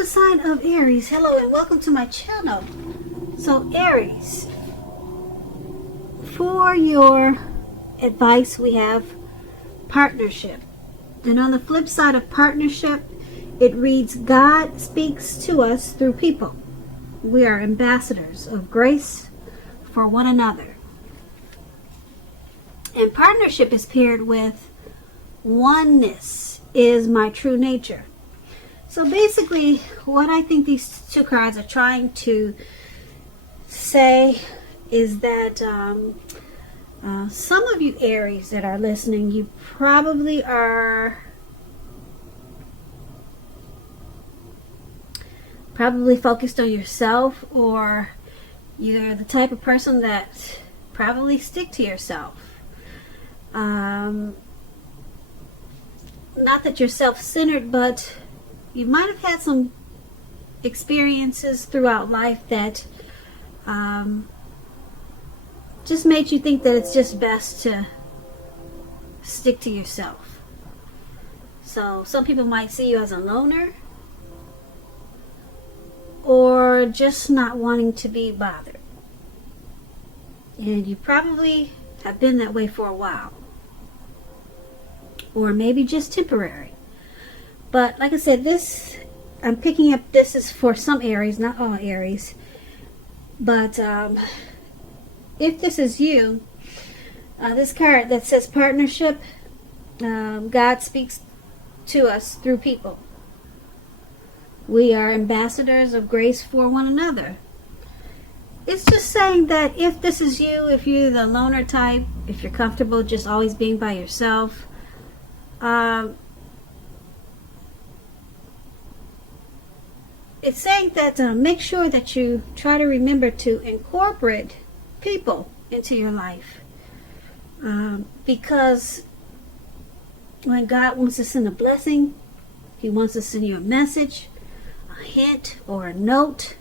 the sign of Aries. Hello and welcome to my channel. So Aries, for your advice we have partnership. And on the flip side of partnership, it reads, God speaks to us through people. We are ambassadors of grace for one another. And partnership is paired with oneness is my true nature. So basically, what I think these two cards are trying to say is that some of you Aries that are listening, you probably are focused on yourself, or you're the type of person that probably stick to yourself. Not that you're self-centered, but you might have had some experiences throughout life that just made you think that it's just best to stick to yourself. So some people might see you as a loner, or just not wanting to be bothered. And you probably have been that way for a while, or maybe just temporary. But like I said, I'm picking up, this is for some Aries, not all Aries. But if this is you, this card that says partnership, God speaks to us through people. We are ambassadors of grace for one another. It's just saying that if this is you, if you're the loner type, if you're comfortable just always being by yourself, it's saying that make sure that you try to remember to incorporate people into your life. Because when God wants to send a blessing, He wants to send you a message, a hint, or a note,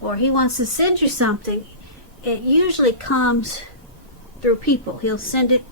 or He wants to send you something, it usually comes through people. He'll send it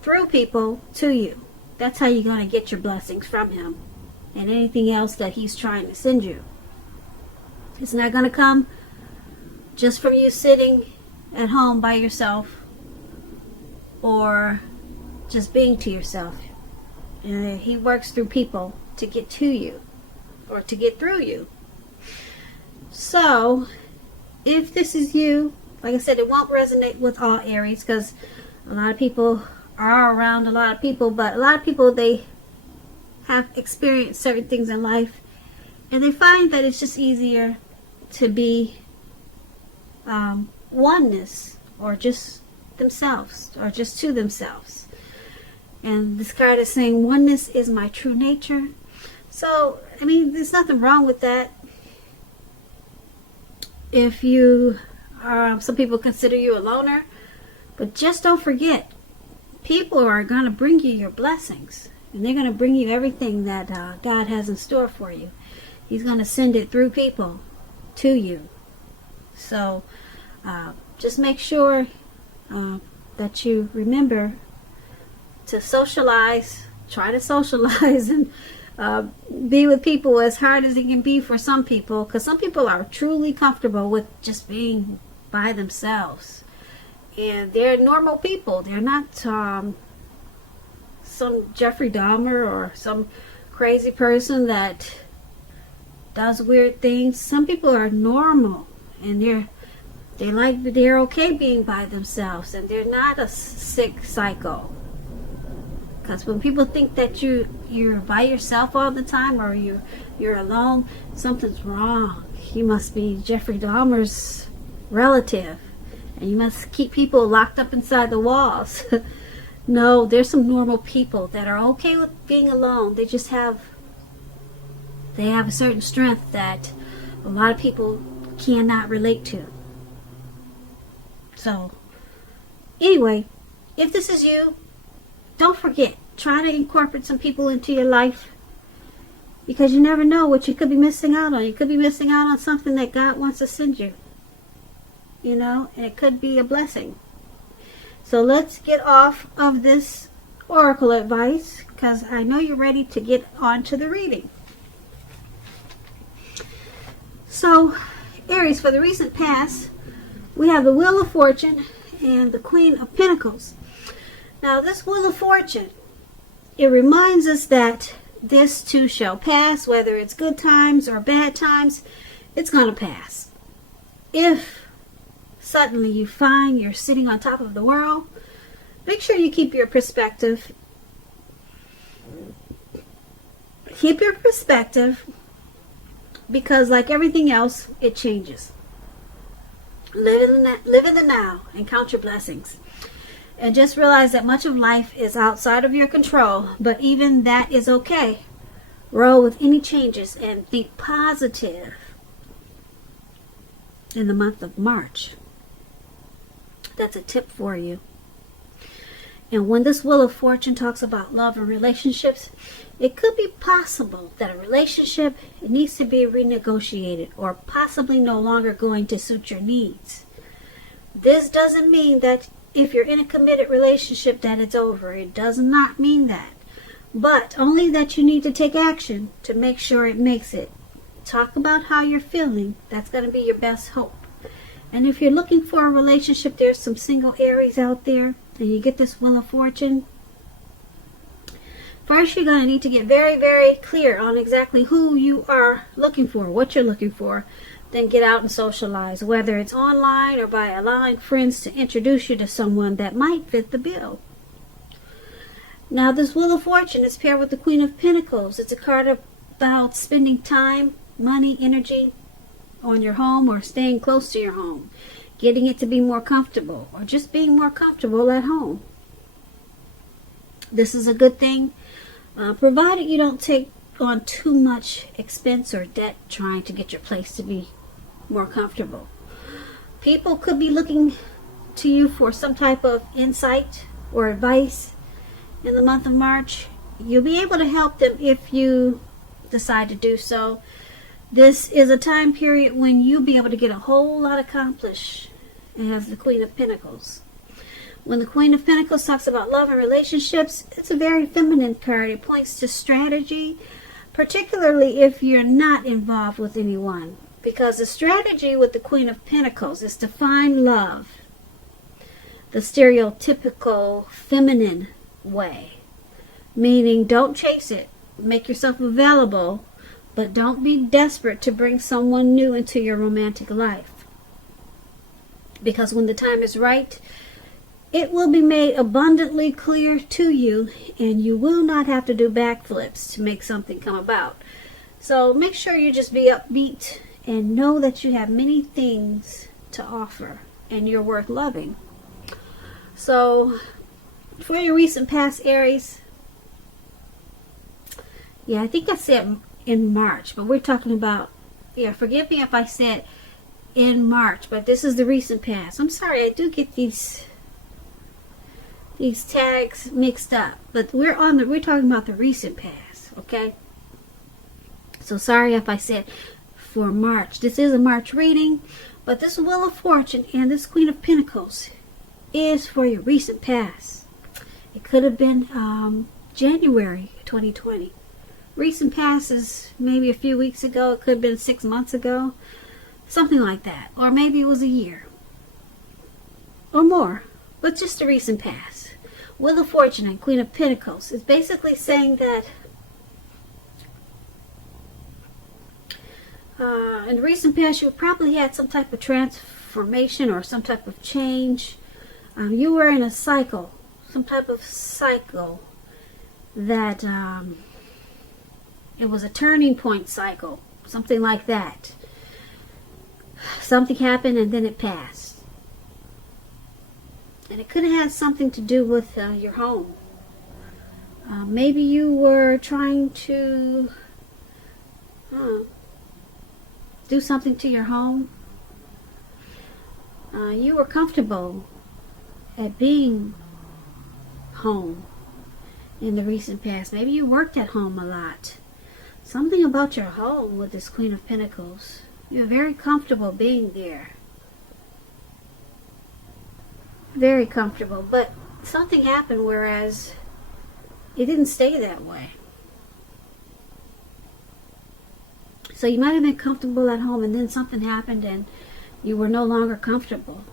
through people to you. That's how you're going to get your blessings from Him and anything else that He's trying to send you. It's not going to come just from you sitting at home by yourself or just being to yourself. He works through people to get to you or to get through you. So if this is you, like I said, it won't resonate with all Aries because a lot of people are around a lot of people, but a lot of people, they have experienced certain things in life and they find that it's just easier to be oneness, or just themselves, or just to themselves. And this card is saying oneness is my true nature. So I mean, there's nothing wrong with that. If you are, some people consider you a loner, but just don't forget, people are going to bring you your blessings, and they're going to bring you everything that God has in store for you. He's going to send it through people to you. So just make sure that you remember to socialize, try to socialize, and be with people as hard as it can be for some people, because some people are truly comfortable with just being by themselves, and they're normal people. They're not some Jeffrey Dahmer or some crazy person that does weird things. Some people are normal, and they're okay being by themselves, and they're not a sick psycho. Because when people think that you're by yourself all the time, or you're alone, something's wrong. You must be Jeffrey Dahmer's relative, and you must keep people locked up inside the walls. No, there's some normal people that are okay with being alone. They just have a certain strength that a lot of people cannot relate to. So anyway, if this is you, don't forget, try to incorporate some people into your life, because you never know what you could be missing out on. You could be missing out on something that God wants to send you, and it could be a blessing. So let's get off of this oracle advice, because I know you're ready to get on to the reading. So, Aries, for the recent past, we have the Wheel of Fortune and the Queen of Pentacles. Now, this Wheel of Fortune, it reminds us that this too shall pass, whether it's good times or bad times, it's going to pass. If suddenly you find you're sitting on top of the world, make sure you keep your perspective. Keep your perspective, because like everything else, it changes. Live in the now and count your blessings. And just realize that much of life is outside of your control, but even that is okay. Roll with any changes and think positive in the month of March. That's a tip for you. And when this Wheel of Fortune talks about love and relationships, it could be possible that a relationship needs to be renegotiated or possibly no longer going to suit your needs. This doesn't mean that if you're in a committed relationship that it's over. It does not mean that. But only that you need to take action to make sure it makes it. Talk about how you're feeling. That's going to be your best hope. And if you're looking for a relationship, there's some single Aries out there, and you get this Wheel of Fortune. First, you're going to need to get very, very clear on exactly who you are looking for, what you're looking for. Then get out and socialize, whether it's online or by allowing friends to introduce you to someone that might fit the bill. Now, this Wheel of Fortune is paired with the Queen of Pentacles. It's a card about spending time, money, energy on your home or staying close to your home, getting it to be more comfortable, or just being more comfortable at home. This is a good thing, provided you don't take on too much expense or debt trying to get your place to be more comfortable. People could be looking to you for some type of insight or advice in the month of March. You'll be able to help them if you decide to do so. This is a time period when you'll be able to get a whole lot accomplished as the Queen of Pentacles. When the Queen of Pentacles talks about love and relationships, it's a very feminine card. It points to strategy, particularly if you're not involved with anyone. Because the strategy with the Queen of Pentacles is to find love the stereotypical feminine way. Meaning, don't chase it. Make yourself available, but don't be desperate to bring someone new into your romantic life. Because when the time is right, it will be made abundantly clear to you, and you will not have to do backflips to make something come about. So make sure you just be upbeat and know that you have many things to offer and you're worth loving. So for your recent past, Aries, I think I said in March, but we're talking about, forgive me if I said in March, but this is the recent past. I'm sorry, I do get these tags mixed up, but we're talking about the recent past, okay? So sorry if I said for March. This is a March reading, but this Wheel of Fortune and this Queen of Pentacles is for your recent past. It could have been January 2020. Recent past is maybe a few weeks ago. It could have been 6 months ago, something like that, or maybe it was a year or more, but just the recent past. Wheel of Fortune and Queen of Pentacles is basically saying that in the recent past you probably had some type of transformation or some type of change. You were in a cycle, some type of cycle that it was a turning point cycle, something like that. Something happened and then it passed. And it could have had something to do with your home. Maybe you were trying to do something to your home. You were comfortable at being home in the recent past. Maybe you worked at home a lot. Something about your home with this Queen of Pentacles. You're very comfortable being there. Very comfortable. But something happened whereas it didn't stay that way. So you might have been comfortable at home and then something happened and you were no longer comfortable.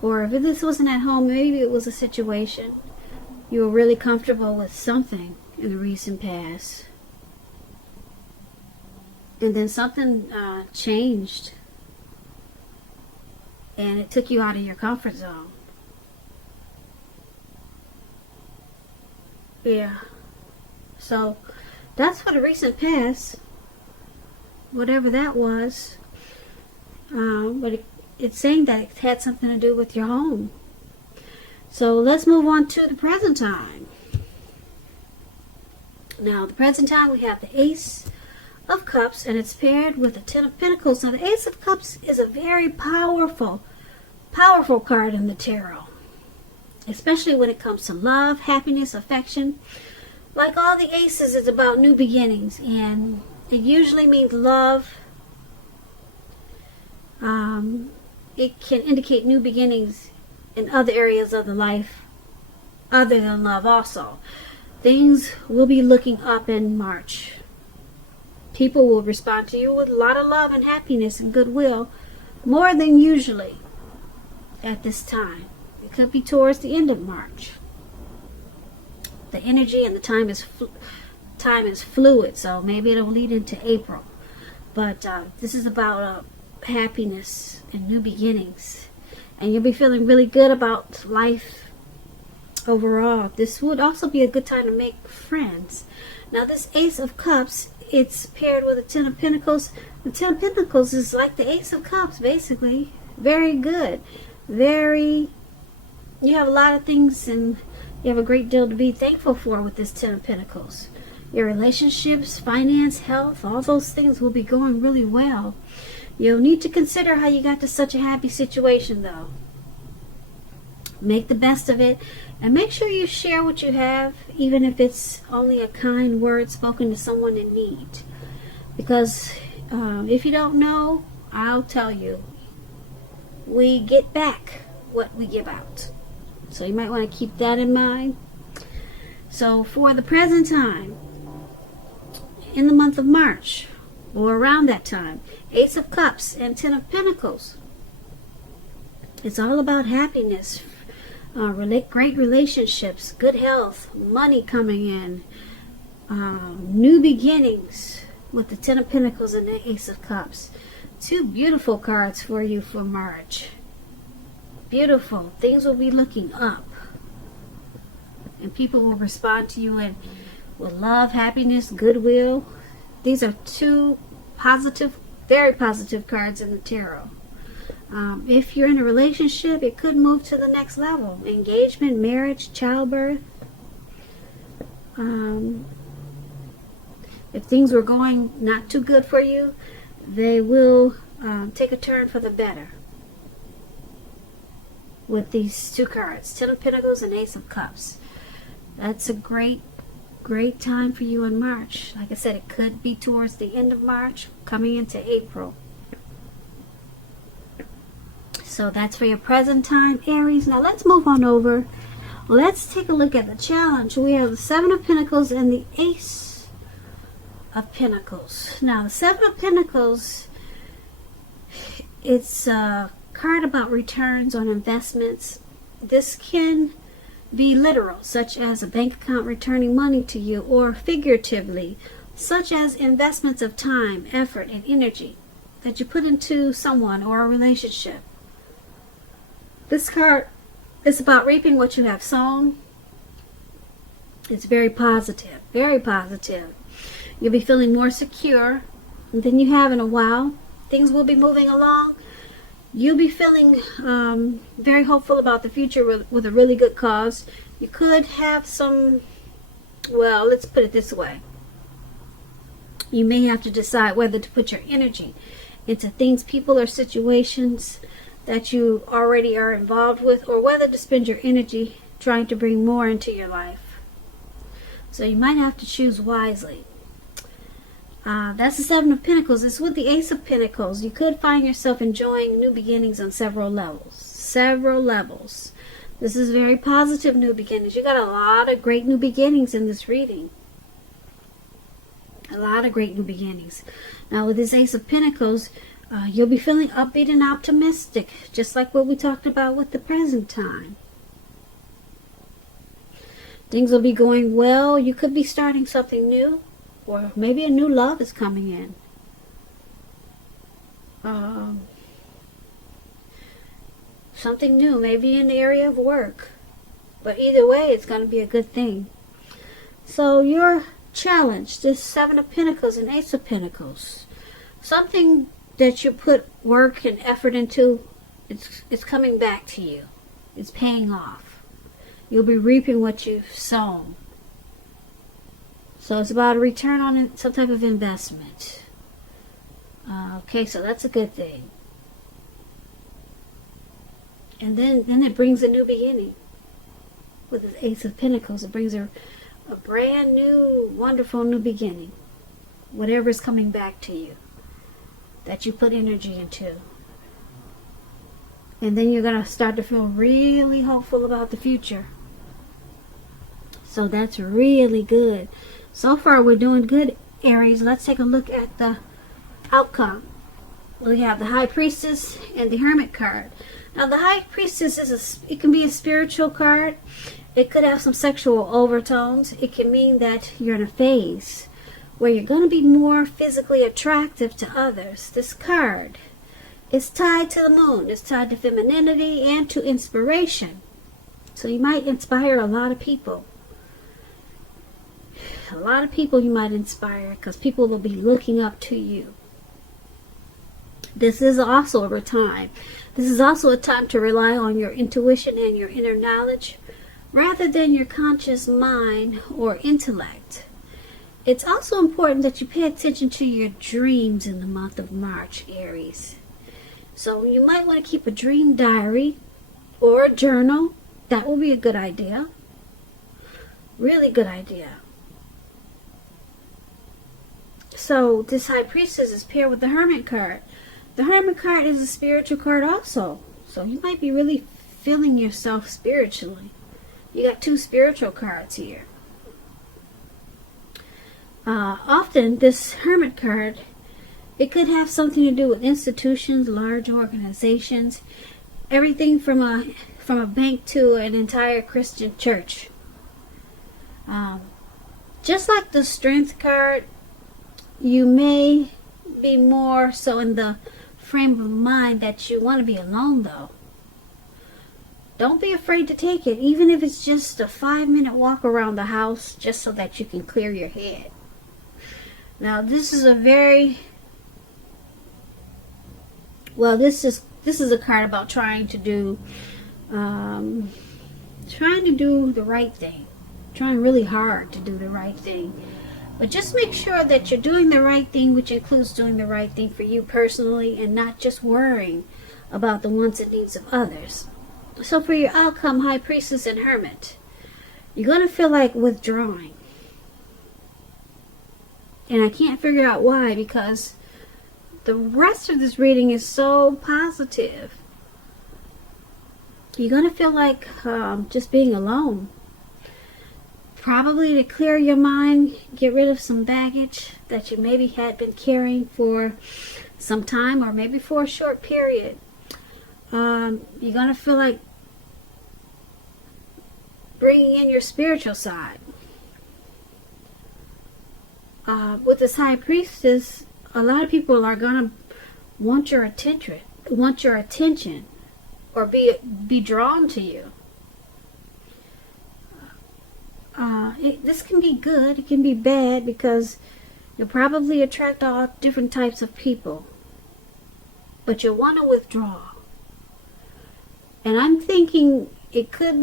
Or if this wasn't at home, maybe it was a situation you were really comfortable with something in the recent past. And then something changed. And it took you out of your comfort zone. Yeah. So that's for the recent past. Whatever that was. But it's saying that it had something to do with your home. So let's move on to the present time. Now, the present time we have the Ace of Cups, and it's paired with the Ten of Pentacles. Now, the Ace of Cups is a very powerful card in the tarot, especially when it comes to love, happiness, affection. Like all the aces, it's about new beginnings, and it usually means love. It can indicate new beginnings in other areas of the life other than love also. Things will be looking up in March. People will respond to you with a lot of love and happiness and goodwill, more than usually at this time. It could be towards the end of March. The energy and the time is fluid, so maybe it'll lead into April. But this is about happiness and new beginnings. And you'll be feeling really good about life overall. This would also be a good time to make friends. Now, this Ace of Cups, it's paired with a Ten of Pentacles. The Ten of Pentacles is like the Ace of Cups, basically. Very good. You have a lot of things and you have a great deal to be thankful for with this Ten of Pentacles. Your relationships, finance, health, all those things will be going really well. You'll need to consider how you got to such a happy situation, though. Make the best of it, and make sure you share what you have, even if it's only a kind word spoken to someone in need. Because if you don't know, I'll tell you, we get back what we give out. So you might want to keep that in mind. So for the present time, in the month of March, or around that time, Ace of Cups and Ten of Pentacles. It's all about happiness, great relationships, good health, money coming in, new beginnings with the Ten of Pentacles and the Ace of Cups. Two beautiful cards for you for March. Beautiful. Things will be looking up. And people will respond to you with love, happiness, goodwill. These are two positive, very positive cards in the tarot. If you're in a relationship, it could move to the next level. Engagement, marriage, childbirth. If things were going not too good for you, they will take a turn for the better. With these two cards, Ten of Pentacles and Ace of Cups. That's a great time for you in March. Like I said, it could be towards the end of March, coming into April. So that's for your present time, Aries. Now let's move on over. Let's take a look at the challenge. We have the Seven of Pentacles and the Ace of Pentacles. Now the Seven of Pentacles, it's a card about returns on investments. This can be literal, such as a bank account returning money to you, or figuratively, such as investments of time, effort, and energy that you put into someone or a relationship. This card is about reaping what you have sown. It's very positive, very positive. You'll be feeling more secure than you have in a while. Things will be moving along. You'll be feeling very hopeful about the future with a really good cause. You could have some, well, let's put it this way. You may have to decide whether to put your energy into things, people, or situations that you already are involved with, or whether to spend your energy trying to bring more into your life. So you might have to choose wisely. That's the Seven of Pentacles. It's with the Ace of Pentacles. You could find yourself enjoying new beginnings on several levels. Several levels. This is very positive new beginnings. You got a lot of great new beginnings in this reading. A lot of great new beginnings. Now with this Ace of Pentacles, you'll be feeling upbeat and optimistic, just like what we talked about with the present time. Things will be going well. You could be starting something new, or maybe a new love is coming in. Something new, maybe in the area of work. But either way, it's going to be a good thing. So your challenge, this Seven of Pentacles and Ace of Pentacles, something that you put work and effort into, it's coming back to you. It's paying off. You'll be reaping what you've sown. So it's about a return on some type of investment. Okay, so that's a good thing. And then it brings a new beginning. With the Ace of Pentacles, it brings a brand new, wonderful new beginning. Whatever is coming back to you that you put energy into. And then you're going to start to feel really hopeful about the future. So that's really good. So far we're doing good, Aries. Let's take a look at the outcome. We have the High Priestess and the Hermit card. Now the High Priestess it can be a spiritual card. It could have some sexual overtones. It can mean that you're in a phase where you're going to be more physically attractive to others. This card is tied to the moon. It's tied to femininity and to inspiration. So you might inspire a lot of people. A lot of people you might inspire because people will be looking up to you. This is also a time. This is also a time to rely on your intuition and your inner knowledge rather than your conscious mind or intellect. It's also important that you pay attention to your dreams in the month of March, Aries. So you might want to keep a dream diary or a journal. That will be a good idea. Really good idea. So this High Priestess is paired with the Hermit card. The Hermit card is a spiritual card also. So you might be really feeling yourself spiritually. You got two spiritual cards here. Often this Hermit card, it could have something to do with institutions, large organizations, everything from a bank to an entire Christian church. Just like the Strength card, you may be more so in the frame of mind that you want to be alone though. Don't be afraid to take it, even if it's just a 5-minute walk around the house, just so that you can clear your head. Now, this is a very well. This is a card about trying to do the right thing, trying really hard to do the right thing. But just make sure that you're doing the right thing, which includes doing the right thing for you personally, and not just worrying about the wants and needs of others. So for your outcome, High Priestess and Hermit, you're going to feel like withdrawing. And I can't figure out why, because the rest of this reading is so positive. You're going to feel like just being alone. Probably to clear your mind, get rid of some baggage that you maybe had been carrying for some time or maybe for a short period. You're going to feel like bringing in your spiritual side. With this High Priestess, a lot of people are going to want your attention, or be drawn to you. This can be good, it can be bad, because you'll probably attract all different types of people. But you'll want to withdraw. And I'm thinking it could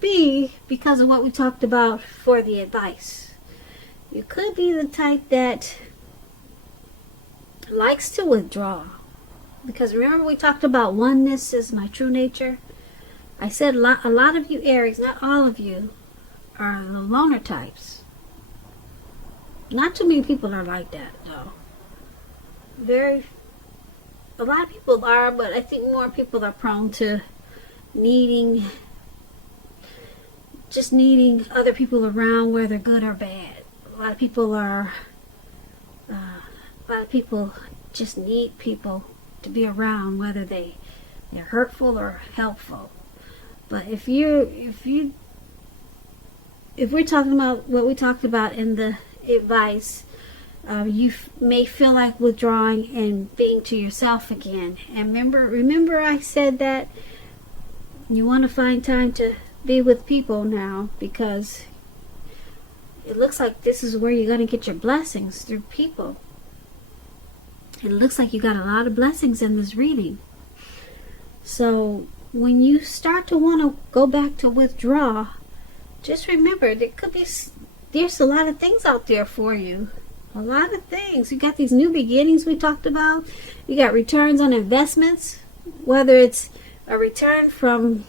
be because of what we talked about for the advice. You could be the type that likes to withdraw. Because remember we talked about oneness is my true nature? I said a lot of you Aries, not all of you, are the loner types. Not too many people are like that, though. A lot of people are, but I think more people are prone to needing other people around, whether good or bad. A lot of people are A lot of people just need people to be around, whether they're hurtful or helpful. But if we're talking about what we talked about in the advice, you may feel like withdrawing and being to yourself again. And remember I said that you want to find time to be with people now, because it looks like this is where you're going to get your blessings, through people. It looks like you got a lot of blessings in this reading. So when you start to want to go back to withdraw, just remember there's a lot of things out there for you. A lot of things. You got these new beginnings we talked about. You got returns on investments, whether it's a return from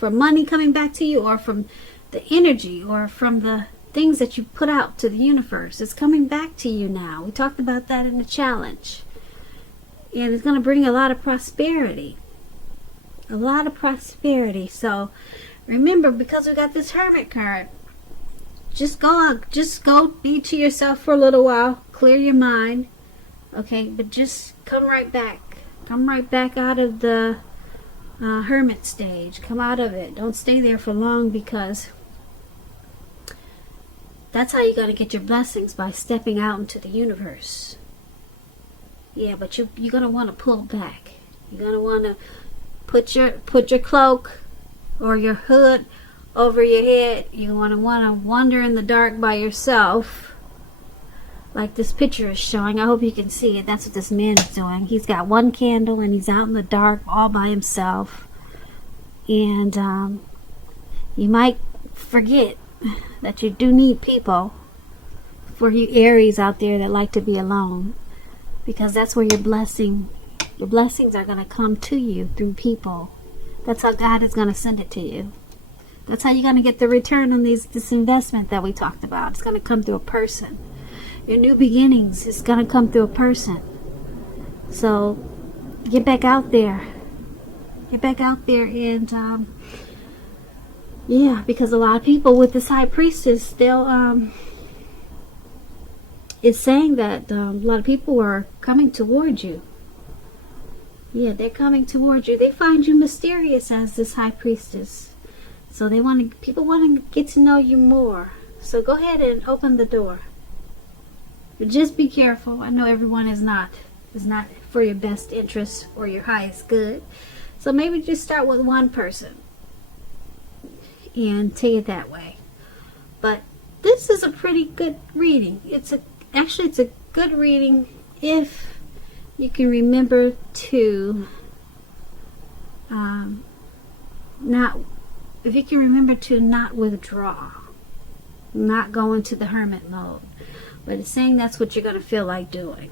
money coming back to you, or from the energy, or from the things that you put out to the universe. It's coming back to you now. We talked about that in the challenge. And it's going to bring a lot of prosperity. A lot of prosperity. So remember, because we got this Hermit card, just go be to yourself for a little while, clear your mind, okay, but just come right back out of the Hermit stage. Come out of it. Don't stay there for long, because that's how you're going to get your blessings, by stepping out into the universe. Yeah, but you're going to want to pull back. You're going to want to put your cloak or your hood over your head. You want to wander in the dark by yourself, like this picture is showing. I hope you can see it. That's what this man is doing. He's got one candle and he's out in the dark all by himself. And you might forget that you do need people, for you Aries out there that like to be alone, because that's where your blessings are going to come to you, through people. That's how God is going to send it to you. That's how you're going to get the return on this investment that we talked about. It's going to come through a person. Your new beginnings is going to come through a person. So get back out there. Get back out there, and yeah, because a lot of people with this High Priestess, they'll it's saying that a lot of people are coming towards you. Yeah, they're coming towards you. They find you mysterious as this High Priestess. So people want to get to know you more. So go ahead and open the door. But just be careful. I know everyone is not for your best interest or your highest good. So maybe just start with one person and take it that way. But this is a pretty good reading. It's a good reading if you can remember to not withdraw, not go into the hermit mode. But it's saying that's what you're going to feel like doing.